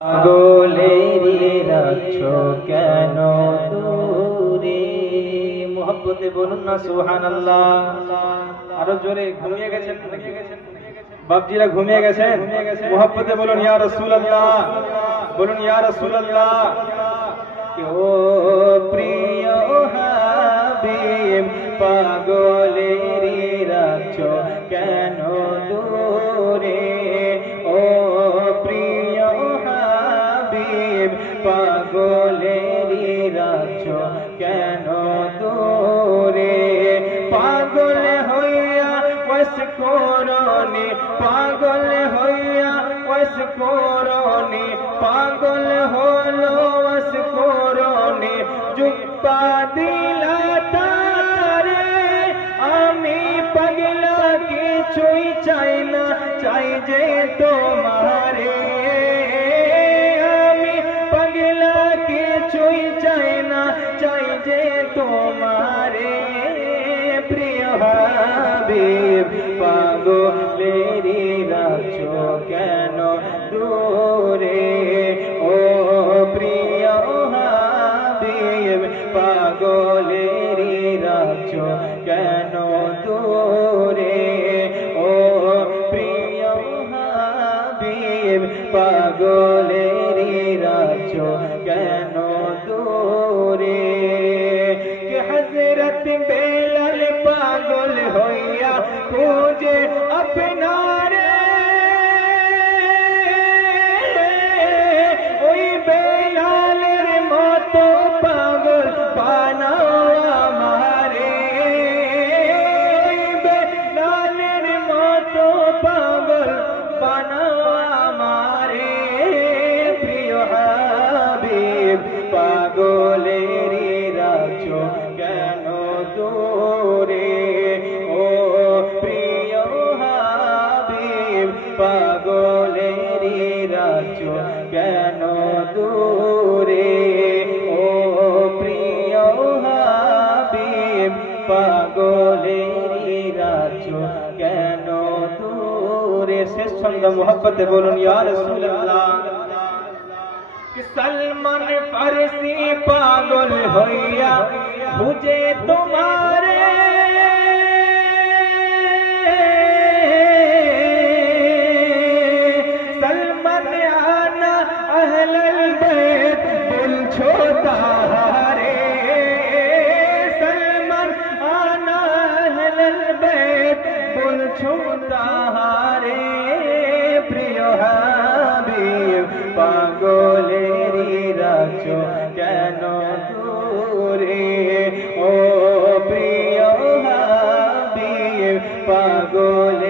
পাগলেরি রাখছো কেন দূরে। মোহব্বতে বলুন না সুবহানাল্লাহ। আরো জোরে। ঘুমিয়ে গেছেন বাপজিরা, ঘুমিয়ে গেছেন? মোহব্বতে বলুন ইয়া রাসূলুল্লাহ, বলুন ইয়া রাসূলুল্লাহ। ও প্রিয় হাবিব পাগলেরি রাখছো কেন দূরে। ও প্রিয় হাবিব পাগলেরি রাখছো কেন দূরে। পাগল হইয়া ওয়াস করনি, পাগল হইয়া ওয়াস করনি, পাগল হলো ওয়াস করনি। জুব্বা দিলা তারে আমি পাগলা কিছুই চাই না, চাই যে তোমারে। আমি পাগলা কিছুই চাই না, চাই যে তোমারে। প্রিয় হাবিব পাগলেরি রাখছো কেন দূরে। ও প্রিয় হাবিব পাগলেরি রাখছো কেন দূরে। ও প্রিয় হাবিব পাগলেরি রাখছো কেন দূরে। কে হযরত বেলাল পাগল হইয়া খুঁজে আপনারে। ওই বেলালের মতো পাগল বানাও আমারে। ওই বেলালের মতো পাগল বানাও আমারে। প্রিয় হাবিব পাগলেরি রাখছো কেন দূরে। ও প্রিয় হাবিব পাগলেরি রাখছো কেন দূরে। ও প্রিয় হাবিব পাগলেরি রাখছো কেন দূরে। শেষ ছন্দ মোহব্বতে বলুন ইয়া রাসূলুল্লাহ। সলমান ফারসি পাগল হইয়া খুঁজে তোমারে। সলমান আনা আহলুল বাইত বলছো তাহারে। সলমান আনা আহলুল বাইত বলছো তাহারে। প্রিয় হাবিব পাগলেরি রাখছো কেন দূরে। ও প্রিয় হাবিব পাগলে